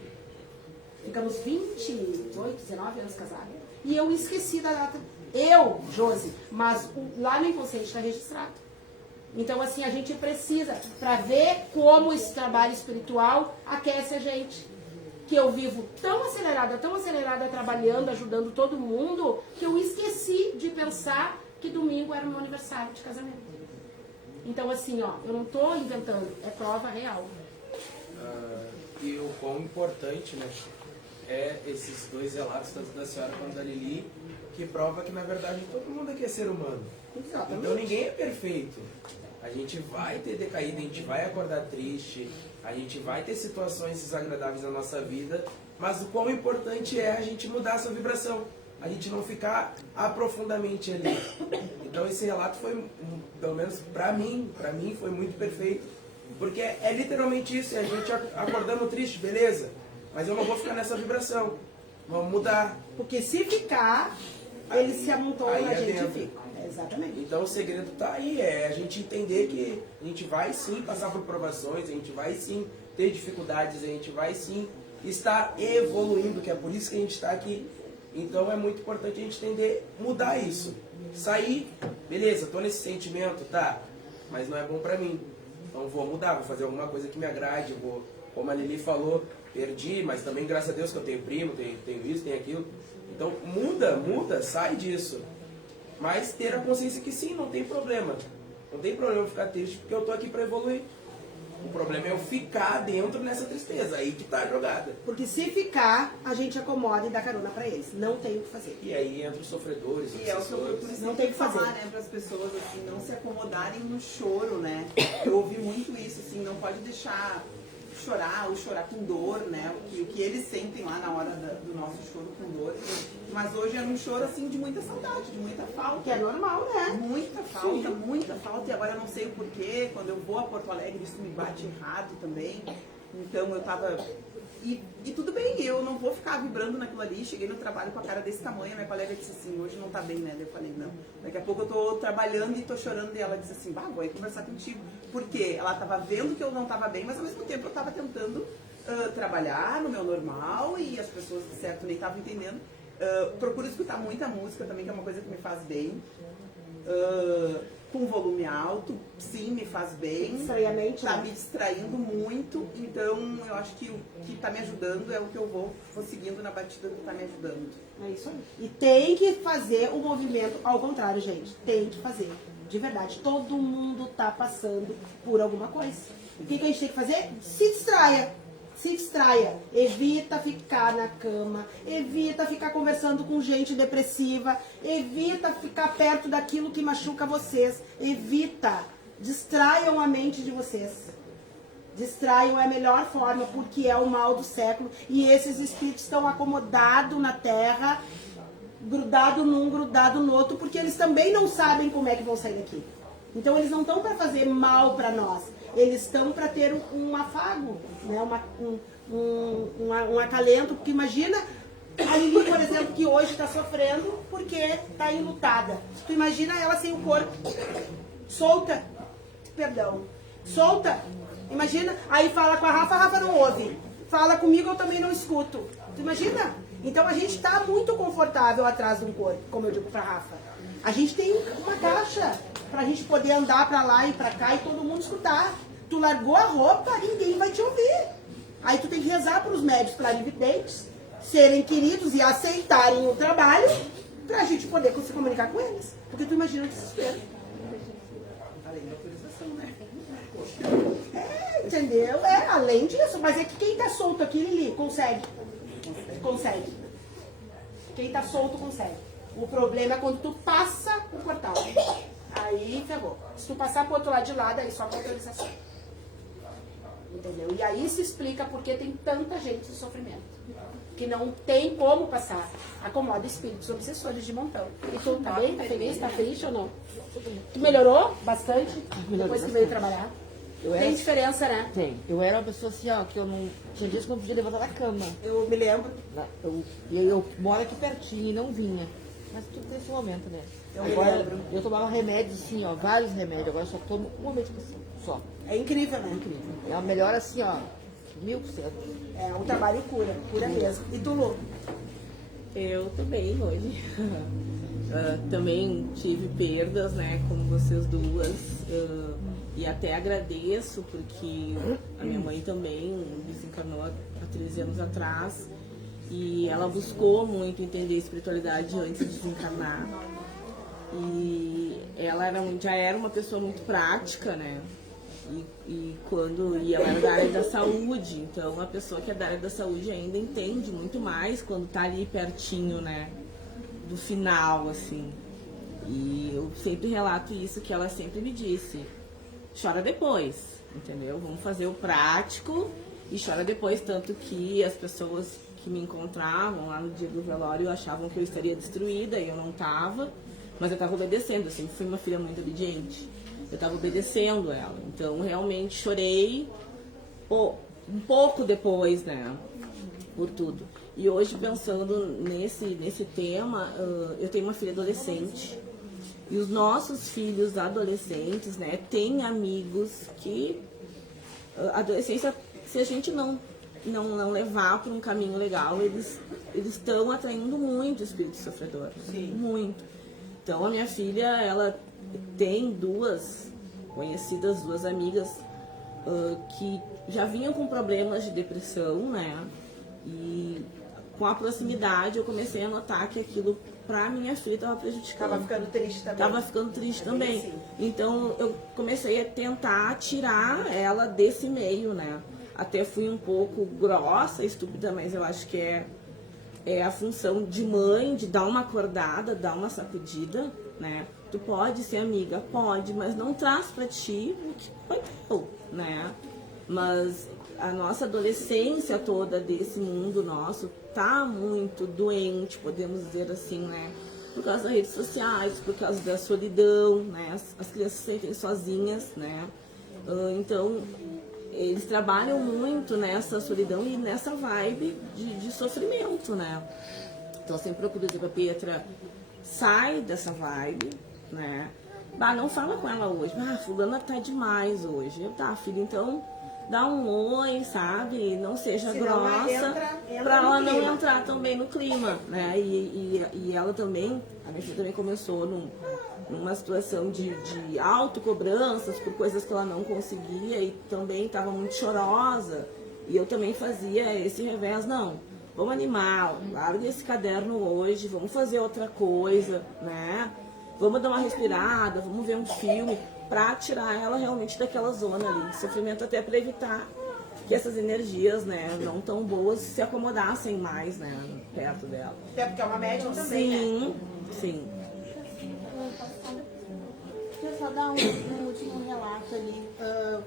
Ficamos 28, 19 anos casados. E eu esqueci da data. Eu, Josi, mas lá no inconsciente está registrado. Então, assim, a gente precisa, para ver como esse trabalho espiritual aquece a gente. Que eu vivo tão acelerada, trabalhando, ajudando todo mundo, que eu esqueci de pensar que domingo era o meu aniversário de casamento. Então, assim, ó, eu não estou inventando, é prova real. E o quão importante, né, é esses 2 relatos, tanto da senhora quanto da Lili, que prova que, na verdade, todo mundo aqui é ser humano. Exatamente. Então, ninguém é perfeito. A gente vai ter decaído, a gente vai acordar triste, a gente vai ter situações desagradáveis na nossa vida, mas o quão importante é a gente mudar essa vibração, a gente não ficar aprofundamente ali. Então esse relato foi, pelo menos para mim foi muito perfeito, porque é literalmente isso, é a gente acordando triste, beleza, mas eu não vou ficar nessa vibração, vamos mudar. Porque se ficar, ele se amontoa Aí e a é gente dentro. fica. Exatamente. Então o segredo tá aí, é a gente entender que a gente vai sim passar por provações, a gente vai sim ter dificuldades, a gente vai sim estar evoluindo, que é por isso que a gente está aqui. Então é muito importante a gente entender, mudar isso. Sair, beleza, tô nesse sentimento, tá, mas não é bom pra mim. Então vou mudar, vou fazer alguma coisa que me agrade, vou, como a Lili falou, perdi, mas também graças a Deus que eu tenho primo, tenho isso, tenho aquilo. Então muda, sai disso. Mas ter a consciência que sim, não tem problema. Não tem problema ficar triste, porque eu tô aqui para evoluir. O problema é eu ficar dentro nessa tristeza, aí que tá a jogada. Porque se ficar, a gente acomoda e dá carona pra eles. Não tem o que fazer. E aí entra os sofredores, os E é o que eu obsessores. por isso Não que tem eu o que fazer. falar, né, para as pessoas assim, não se acomodarem no choro, né? Eu ouvi muito isso, assim, não pode deixar chorar ou chorar com dor, né? O que eles sentem lá na hora do nosso choro com dor. Mas hoje é um choro assim de muita saudade, de muita falta. Que é normal, né? Muita falta, e agora eu não sei o porquê, quando eu vou a Porto Alegre isso me bate errado também. Então eu tava. E tudo bem, eu não vou ficar vibrando naquilo ali. Cheguei no trabalho com a cara desse tamanho, a minha colega disse assim, hoje não tá bem, né? Eu falei, não. Daqui a pouco eu tô trabalhando e tô chorando, e ela disse assim, vou aí conversar contigo. Porque ela tava vendo que eu não tava bem, mas ao mesmo tempo eu tava tentando trabalhar no meu normal e as pessoas, de certo, nem estavam entendendo. Procuro escutar muita música também, que é uma coisa que me faz bem. Com volume alto, sim, me faz bem. Estranhamente, Tá né? me distraindo muito, então eu acho que o que tá me ajudando é o que eu vou seguindo na batida do que tá me ajudando. É isso aí. E tem que fazer o movimento ao contrário, gente. Tem que fazer. De verdade. Todo mundo tá passando por alguma coisa. O que a gente tem que fazer? Se distraia. Se distraia. Evita ficar na cama. Evita ficar conversando com gente depressiva. Evita ficar perto daquilo que machuca vocês. Evita. Distraiam a mente de vocês. Distraiam é a melhor forma, porque é o mal do século. E esses espíritos estão acomodados na terra, grudado num, grudado no outro, porque eles também não sabem como é que vão sair daqui. Então eles não estão para fazer mal para nós. Eles estão para ter um afago, né? um acalento. Porque imagina a Lili, por exemplo, que hoje está sofrendo porque está enlutada. Tu imagina ela sem o corpo, solta, solta. Imagina, aí fala com a Rafa não ouve. Fala comigo, eu também não escuto. Tu imagina? Então a gente está muito confortável atrás de um corpo, como eu digo pra Rafa. A gente tem uma caixa pra gente poder andar pra lá e pra cá e todo mundo escutar. Tu largou a roupa, ninguém vai te ouvir. Aí tu tem que rezar pros médicos clarividentes serem queridos e aceitarem o trabalho pra gente poder se comunicar com eles. Porque tu imagina o desespero. Além da autorização, né? Entendeu? Além disso, mas é que quem tá solto aqui, Lili, consegue. Consegue. Quem tá solto, consegue. O problema é quando tu passa o portal. Aí ferrou. Se tu passar pro outro lado de lá, daí só com autorização. Entendeu? E aí se explica porque tem tanta gente em sofrimento. Que não tem como passar. Acomoda espíritos obsessores de montão. E tu tá bem? Tá feliz? Tá triste ou não? Tu melhorou bastante depois que veio trabalhar? Tem diferença, né? Tem. Eu era uma pessoa assim, ó, que eu não... Tinha dias que eu não podia levantar da cama. Eu me lembro. Eu moro aqui pertinho e não vinha. Mas tudo tem esse momento, né? Agora, eu tomava remédios assim, ó, vários remédios. Agora eu só tomo uma medicação, só. É incrível, né? Incrível. É uma melhora assim, ó, 1000%. É, o trabalho cura mesmo. E tu, Lu? Eu tô bem hoje. Também tive perdas, né, como vocês duas. E até agradeço, porque a minha mãe também desencarnou há 13 anos atrás. E ela buscou muito entender a espiritualidade antes de desencarnar. E ela já era uma pessoa muito prática, né? E ela era da área da saúde, então uma pessoa que é da área da saúde ainda entende muito mais quando tá ali pertinho, né? Do final, assim. E eu sempre relato isso, que ela sempre me disse: chora depois, entendeu? Vamos fazer o prático e chora depois, tanto que as pessoas que me encontravam lá no dia do velório achavam que eu estaria destruída e eu não estava, mas eu estava obedecendo, eu sempre fui uma filha muito obediente. Eu estava obedecendo ela, então realmente chorei um pouco depois, né, por tudo. E hoje, pensando nesse tema, eu tenho uma filha adolescente, e os nossos filhos adolescentes, né, têm amigos que a adolescência, se a gente não levar para um caminho legal, eles estão atraindo muito o espírito sofredor. Sim. Muito. Então, a minha filha, ela tem duas amigas que já vinham com problemas de depressão, né? E com a proximidade eu comecei a notar que aquilo pra minha filha estava prejudicando. Tava ficando triste também. Tava ficando triste também. Assim. Então eu comecei a tentar tirar ela desse meio, né? Até fui um pouco grossa, estúpida, mas eu acho que é a função de mãe, de dar uma acordada, dar uma sacudida, né? Tu pode ser amiga, pode, mas não traz pra ti o que foi teu, né? Mas a nossa adolescência toda desse mundo nosso tá muito doente, podemos dizer assim, né? Por causa das redes sociais, por causa da solidão, né? As crianças se sentem sozinhas, né? Então, eles trabalham muito nessa solidão e nessa vibe de sofrimento, né? Então, eu sempre procuro dizer pra Petra, sai dessa vibe, né? Bah, não fala com ela hoje. Ah, fulana tá demais hoje. Eu, tá, filha, então dá um oi, sabe? Não seja grossa, pra ela não entrar também no clima, né? E ela também, a minha filha também começou numa situação de autocobranças por coisas que ela não conseguia e também estava muito chorosa. E eu também fazia esse revés, não, vamos animar, larga esse caderno hoje, vamos fazer outra coisa, né? Vamos dar uma respirada, vamos ver um filme, pra tirar ela realmente daquela zona ali de sofrimento, até para evitar que essas energias, né, não tão boas se acomodassem mais, né, perto dela. Até porque é uma médium também, sim, né? Sim. Deixa eu só dar um último relato ali,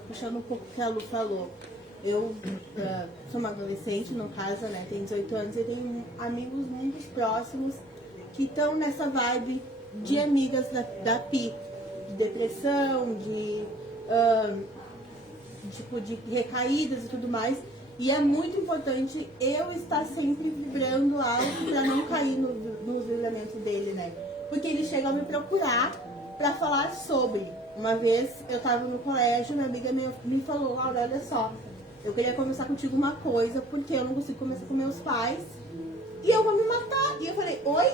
puxando um pouco o que a Lu falou. Eu sou uma adolescente, no caso, né, tenho 18 anos e tenho amigos muito próximos que estão nessa vibe de amigas da Pi, de depressão, de recaídas e tudo mais. E é muito importante eu estar sempre vibrando alto para não cair no vibramento dele, né? Porque ele chega a me procurar para falar sobre. Uma vez eu estava no colégio, minha amiga me falou, Laura, olha só, eu queria conversar contigo uma coisa, porque eu não consigo conversar com meus pais e eu vou me matar. E eu falei, oi?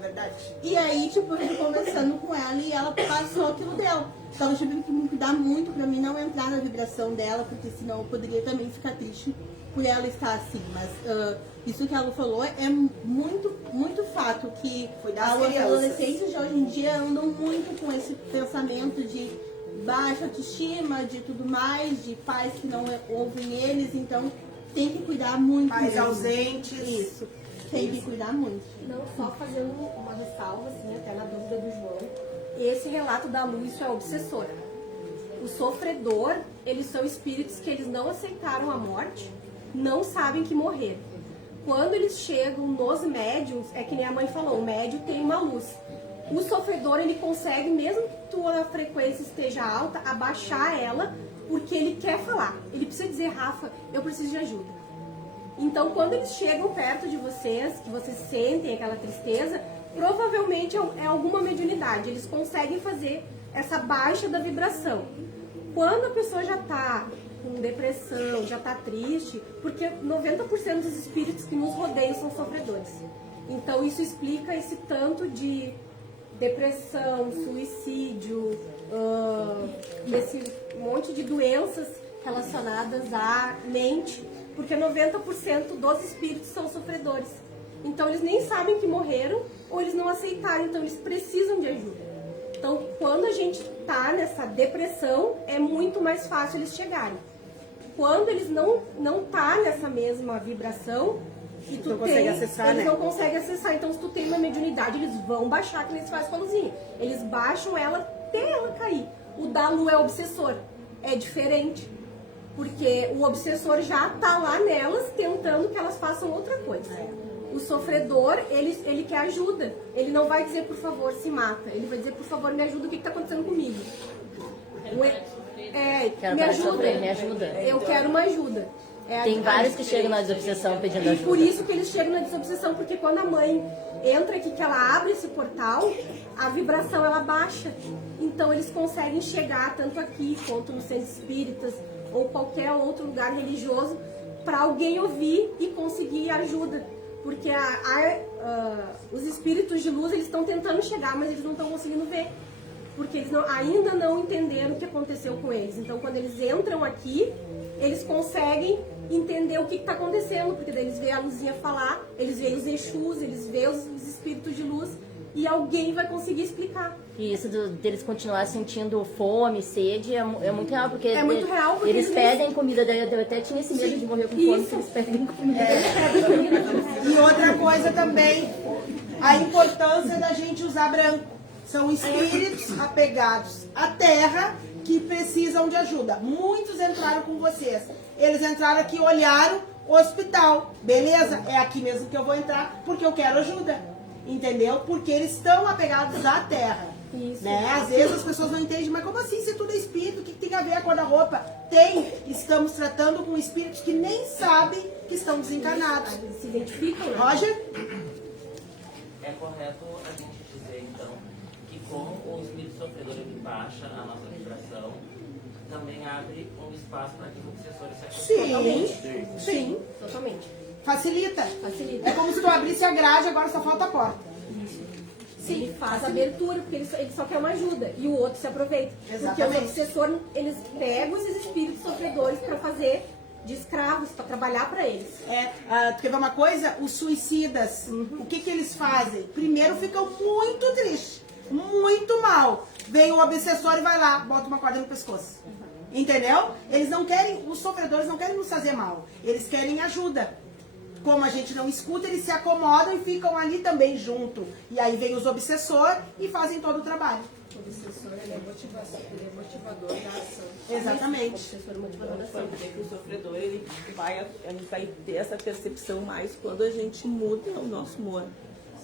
Verdade. E aí, tipo, eu fui conversando com ela e ela passou aquilo dela. Então eu tive que me cuidar muito pra mim não entrar na vibração dela, porque senão eu poderia também ficar triste por ela estar assim. Mas isso que ela falou é muito, muito fato, que os adolescentes de hoje em dia andam muito com esse pensamento de baixa autoestima, de tudo mais, de pais que não ouvem eles, então tem que cuidar muito. Pais ausentes. Isso. Tem que cuidar muito. Não, só fazendo uma ressalva, assim, até na dúvida do João. Esse relato da Lu, isso é obsessor. O sofredor, eles são espíritos que eles não aceitaram a morte, não sabem que morreram. Quando eles chegam nos médiums, é que nem a mãe falou, o médium tem uma luz. O sofredor, ele consegue, mesmo que tua frequência esteja alta, abaixar ela, porque ele quer falar. Ele precisa dizer, Rafa, eu preciso de ajuda. Então, quando eles chegam perto de vocês, que vocês sentem aquela tristeza, provavelmente é alguma mediunidade. Eles conseguem fazer essa baixa da vibração. Quando a pessoa já está com depressão, já está triste, porque 90% dos espíritos que nos rodeiam são sofredores. Então, isso explica esse tanto de depressão, suicídio, esse monte de doenças relacionadas à mente, porque 90% dos espíritos são sofredores. Então eles nem sabem que morreram ou eles não aceitaram, então eles precisam de ajuda. Então quando a gente tá nessa depressão, é muito mais fácil eles chegarem. Quando eles não tá nessa mesma vibração, e tu consegue acessar, eles não conseguem acessar. Então se tu tem uma mediunidade, eles vão baixar, que nem se faz com a luzinha. Eles baixam ela até ela cair. O da Lu é obsessor, é diferente. Porque o obsessor já tá lá nelas tentando que elas façam outra coisa. O sofredor, ele quer ajuda. Ele não vai dizer, por favor, se mata. Ele vai dizer, por favor, me ajuda, o que está acontecendo comigo? Quero me ajuda. sofrer, me ajuda. Eu quero uma ajuda. Tem vários que chegam na desobsessão pedindo ajuda. E por isso que eles chegam na desobsessão, porque quando a mãe entra aqui, que ela abre esse portal, a vibração ela baixa. Então eles conseguem chegar tanto aqui quanto no centro espíritas ou qualquer outro lugar religioso para alguém ouvir e conseguir ajuda. Porque os espíritos de luz eles estão tentando chegar, mas eles não estão conseguindo ver. Porque eles ainda não entenderam o que aconteceu com eles. Então quando eles entram aqui, eles conseguem entender o que está acontecendo, porque daí eles veem a luzinha falar, eles veem os Exus, eles veem os espíritos de luz, e alguém vai conseguir explicar. E isso deles continuar sentindo fome, sede, é muito real, porque, muito real porque eles pedem comida, daí eu até tinha esse medo de morrer com fome, porque eles pedem comida. E outra coisa também, a importância da gente usar branco. São espíritos apegados à terra que precisam de ajuda. Muitos entraram com vocês. Eles entraram aqui, olharam o hospital. Beleza? É aqui mesmo que eu vou entrar, porque eu quero ajuda. Entendeu? Porque eles estão apegados à terra. Isso. Né? Às vezes as pessoas não entendem, mas como assim, se tudo é espírito, o que tem a ver com a roupa? Tem. Estamos tratando com espíritos que nem sabem que estão desencarnados. Eles se identificam, né? Roger? É correto a gente dizer, então, que com o espírito sofredor que baixa a nossa vibração, também abre um espaço para que os obsessores se Sim, sim. Totalmente. Facilita. Facilita. É como se tu abrisse a grade, agora só falta a porta. Sim, ele faz abertura, porque ele só quer uma ajuda. E o outro se aproveita. Exatamente. Porque os obsessores, eles pegam esses espíritos sofredores para fazer de escravos, para trabalhar para eles. Tu quer ver uma coisa? Os suicidas, o que eles fazem? Primeiro ficam muito tristes, muito mal. Vem o obsessor e vai lá, bota uma corda no pescoço. Entendeu? Eles não querem, os sofredores não querem nos fazer mal. Eles querem ajuda. Como a gente não escuta, eles se acomodam e ficam ali também junto. E aí vem os obsessores e fazem todo o trabalho. O obsessor ele é motivador da ação. Exatamente. O obsessor é motivador da ação. Pode dizer que o sofredor ele a gente vai ter essa percepção mais quando a gente muda o nosso humor.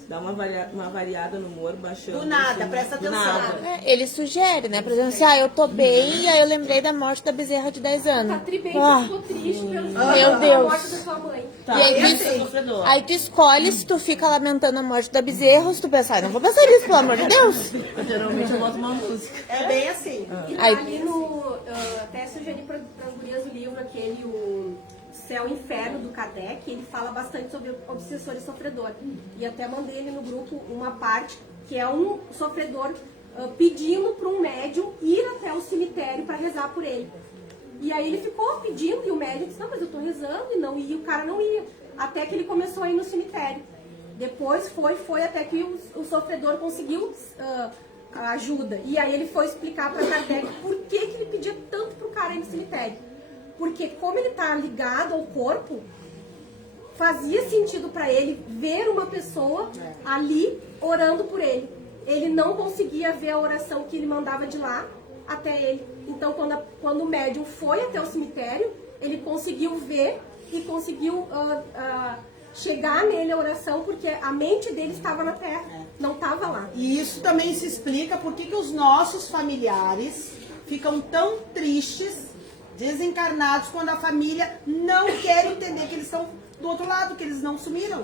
Dá uma variada no humor, baixando. Do nada, assim, presta do atenção. nada. Ele sugere, né? Por exemplo, assim, eu tô bem, e aí eu lembrei da morte da Bezerra de 10 anos. Tá tribem, ficou triste pela Meu Deus. morte da sua mãe. E aí tu escolhe se tu fica lamentando a morte da Bezerra ou se tu pensar, não vou pensar nisso, pelo amor de Deus. Geralmente eu boto uma música. É bem assim. E Aí- ali no... até sugeri para as gurias do livro aquele, o Céu e Inferno, do Kardec, ele fala bastante sobre obsessor e sofredor. E até mandei ele no grupo uma parte que é um sofredor pedindo para um médium ir até o cemitério para rezar por ele. E aí ele ficou pedindo e o médium disse, não, mas eu tô rezando e não ia, o cara não ia. Até que ele começou a ir no cemitério. Depois foi até que o sofredor conseguiu a ajuda. E aí ele foi explicar para Kardec por que ele pedia tanto pro cara ir no cemitério. Porque como ele tá ligado ao corpo, fazia sentido para ele ver uma pessoa ali orando por ele. Ele não conseguia ver a oração que ele mandava de lá até ele. Então, quando o médium foi até o cemitério, ele conseguiu ver e conseguiu chegar nele a oração, porque a mente dele estava na terra, não estava lá. E isso também se explica por que os nossos familiares ficam tão tristes, desencarnados, quando a família não quer entender que eles estão do outro lado, que eles não sumiram.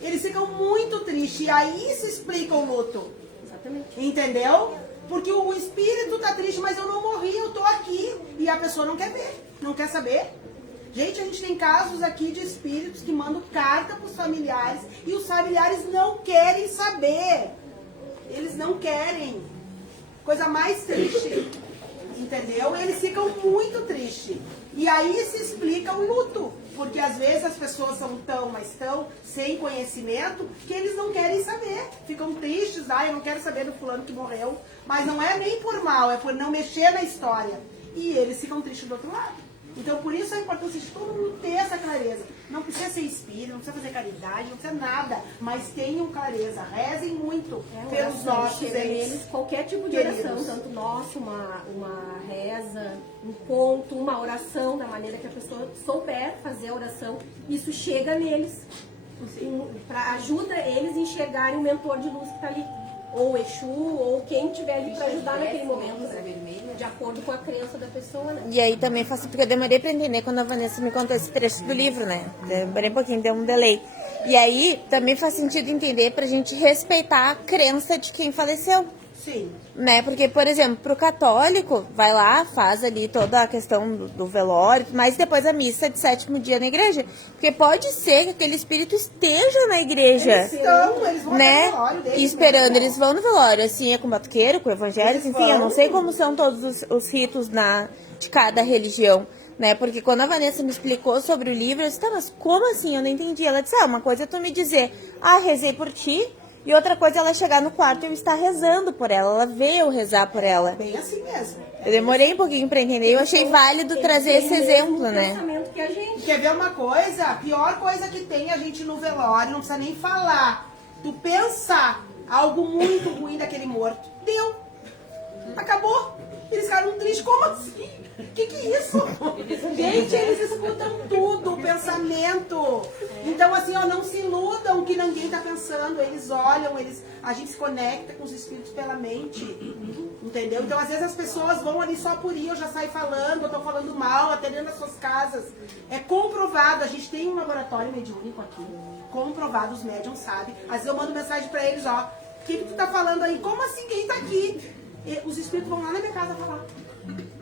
Eles ficam muito tristes e aí se explica o luto. Exatamente. Entendeu? Porque o espírito tá triste, mas eu não morri, eu tô aqui. E a pessoa não quer ver, não quer saber. Gente, a gente tem casos aqui de espíritos que mandam carta pros familiares e os familiares não querem saber. Eles não querem. Coisa mais triste. Entendeu? Eles ficam muito tristes. E aí se explica o luto. Porque às vezes as pessoas são mas tão sem conhecimento que eles não querem saber. Ficam tristes, eu não quero saber do fulano que morreu. Mas não é nem por mal, é por não mexer na história. E eles ficam tristes do outro lado. Então, por isso a importância de todo mundo ter essa clareza. Não precisa ser espírita, não precisa fazer caridade, não precisa nada, mas tenham clareza, rezem muito pelos nossos chega neles, qualquer tipo de oração, tanto nosso, uma reza, um conto, uma oração, da maneira que a pessoa souber fazer a oração, isso chega neles, ajuda eles a enxergarem o mentor de luz que está ali, ou o Exu, ou quem estiver ali para ajudar naquele momento, né? De acordo com a crença da pessoa, né? E aí também faço, porque eu demorei pra entender quando a Vanessa me contou esse trecho do livro, né? Demorei um pouquinho, deu um delay. E aí também faz sentido entender pra gente respeitar a crença de quem faleceu. Sim. Né? Porque, por exemplo, pro católico, vai lá, faz ali toda a questão do velório, mas depois a missa de 7º dia na igreja. Porque pode ser que aquele espírito esteja na igreja. Eles vão né? no velório deles, E esperando, né? eles vão no velório. Assim, é com batuqueiro, com evangélico, enfim, eu não sei como são todos os ritos de cada religião. Né? Porque quando a Vanessa me explicou sobre o livro, eu disse, tá, mas como assim? Eu não entendi. Ela disse, uma coisa é tu me dizer, rezei por ti. E outra coisa é ela chegar no quarto e eu estar rezando por ela. Ela vê eu rezar por ela. Bem assim mesmo. Eu demorei um pouquinho pra entender. Eu achei válido trazer esse exemplo, né? Que a gente... Quer ver uma coisa? A pior coisa que tem a gente no velório, não precisa nem falar. Tu pensar algo muito ruim daquele morto. Deu. Acabou. Eles ficaram tristes. Como assim? Que é isso? Gente, eles escutam tudo, o pensamento. Então, assim, não se iludam que ninguém tá pensando. Eles olham, a gente se conecta com os espíritos pela mente. Entendeu? Então, às vezes as pessoas vão ali só por ir, eu já saio falando, eu tô falando mal, até dentro das suas casas. É comprovado, a gente tem um laboratório mediúnico aqui. Comprovado, os médiums sabem. Às vezes eu mando mensagem pra eles, o que tu tá falando aí? Como assim quem tá aqui? E os espíritos vão lá na minha casa falar.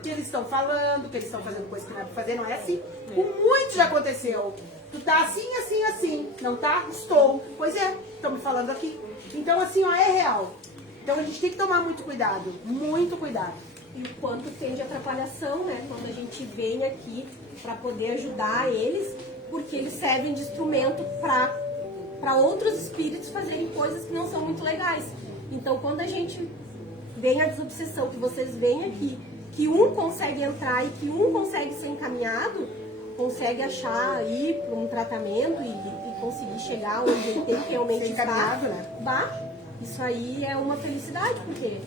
Que eles estão falando, que eles estão fazendo coisa que não é pra fazer, não é assim? Com muito já aconteceu. Tu tá assim, assim, assim. Não tá? Estou. Pois é, estão me falando aqui. Então, assim, é real. Então a gente tem que tomar muito cuidado. Muito cuidado. E o quanto tem de atrapalhação, né? Quando a gente vem aqui para poder ajudar eles, porque eles servem de instrumento para outros espíritos fazerem coisas que não são muito legais. Então, quando a gente vem a desobsessão, que vocês vêm aqui, que um consegue entrar e que um consegue ser encaminhado, consegue achar, ir para um tratamento e conseguir chegar onde ele tem que realmente estar, né? Isso aí é uma felicidade, porque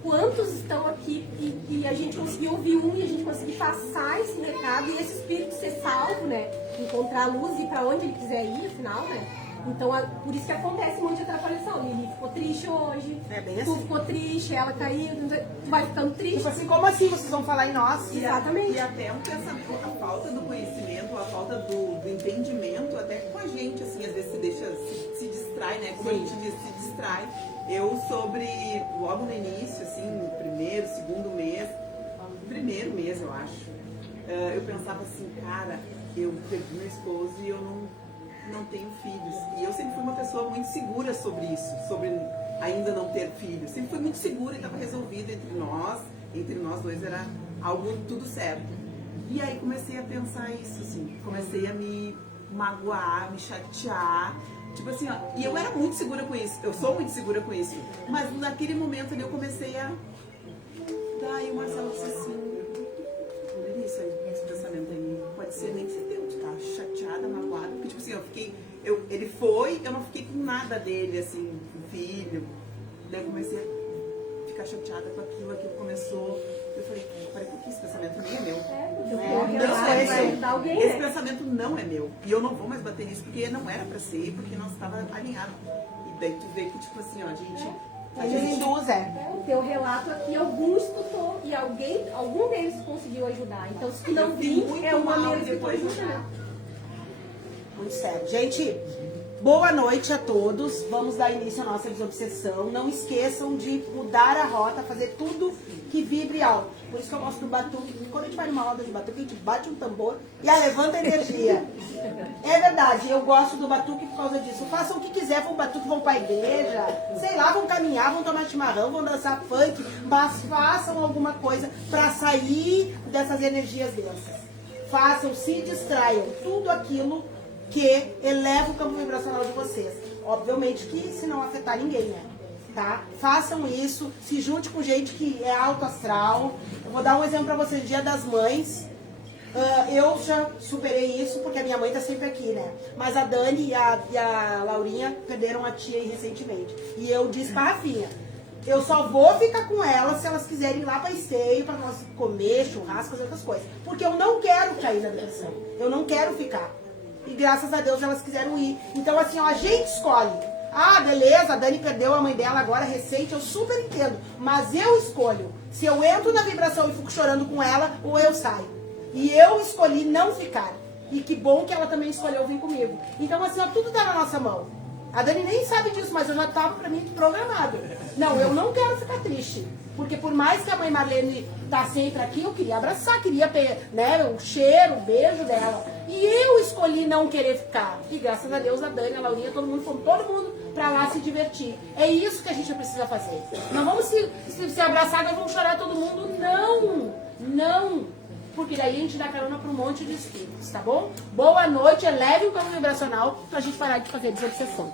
quantos estão aqui e a gente conseguiu ouvir um e a gente conseguir passar esse recado e esse espírito ser salvo, né? Encontrar a luz e ir para onde ele quiser ir, afinal, né? Então, por isso que acontece muito de atrapalhação. Lili ficou triste hoje, tu ficou triste, ela caiu, tu vai ficando triste. Tipo assim, como assim vocês vão falar em nós? Exatamente. E até um pensamento, a falta do conhecimento, a falta do entendimento, até com a gente, assim, às vezes se distrai, né? Como a gente diz, se distrai. Eu logo no início, assim, no primeiro mês, eu acho, eu pensava assim, cara, eu perdi meu esposo e eu não tenho filhos. E eu sempre fui uma pessoa muito segura sobre isso, sobre ainda não ter filhos. Sempre fui muito segura e estava resolvido entre nós dois era algo tudo certo. E aí comecei a pensar isso, assim, comecei a me magoar, me chatear, tipo assim, e eu era muito segura com isso, eu sou muito segura com isso, mas naquele momento ali eu comecei a... Daí o Marcelo disse assim, olha isso aí, esse pensamento aí, pode ser nem ser teu, tu tá chateada, magoada, porque tipo assim, ele foi, eu não fiquei com nada dele, assim, com filho, daí eu comecei a ficar chateada com aquilo começou, eu falei, porque esse pensamento nem é meu. Esse pensamento não é meu. E eu não vou mais bater nisso porque não era pra ser, porque nós estava alinhado. E daí tu vê que, tipo assim, a gente induz, O teu relato aqui, algum escutou e algum deles conseguiu ajudar. Então, se não vir, é uma maneira de depois ajudar. Muito sério. Gente, boa noite a todos. Vamos dar início à nossa desobsessão. Não esqueçam de mudar a rota, fazer tudo que vibre alto. Por isso que eu gosto do batuque. Quando a gente vai numa roda de batuque, a gente bate um tambor e levanta a energia. É verdade, eu gosto do batuque por causa disso. Façam o que quiser, vão batuque, vão pra igreja, sei lá, vão caminhar, vão tomar chimarrão, vão dançar funk, mas façam alguma coisa pra sair dessas energias densas. Façam, se distraiam, tudo aquilo que eleva o campo vibracional de vocês. Obviamente que se não afetar ninguém, né? Tá? Façam isso, se junte com gente que é alto astral. Eu vou dar um exemplo pra vocês, Dia das Mães. Eu já superei isso porque a minha mãe tá sempre aqui, né? Mas a Dani e a Laurinha perderam a tia aí recentemente. E eu disse pra Rafinha, eu só vou ficar com elas se elas quiserem ir lá pra Esteio, pra nós comer, churrasco, fazer outras coisas. Porque eu não quero cair na depressão. Eu não quero ficar. E graças a Deus elas quiseram ir. Então assim, ó, a gente escolhe. Ah, beleza, a Dani perdeu a mãe dela agora recente, eu super entendo. Mas eu escolho se eu entro na vibração e fico chorando com ela ou eu saio. E eu escolhi não ficar. E que bom que ela também escolheu vir comigo. Então assim, ó, tudo tá na nossa mão. A Dani nem sabe disso, mas eu já tava pra mim programado. Não, eu não quero ficar triste. Porque por mais que a mãe Marlene tá sempre aqui, eu queria abraçar, queria, né, o cheiro, o beijo dela. E eu escolhi não querer ficar. E graças a Deus, a Dani, a Laurinha, todo mundo pra lá se divertir. É isso que a gente precisa fazer. Não vamos se abraçar, nós vamos chorar todo mundo. Não, não. Porque daí a gente dá carona pra um monte de espíritos, tá bom? Boa noite, eleve o campo vibracional pra gente parar de fazer desobsessão.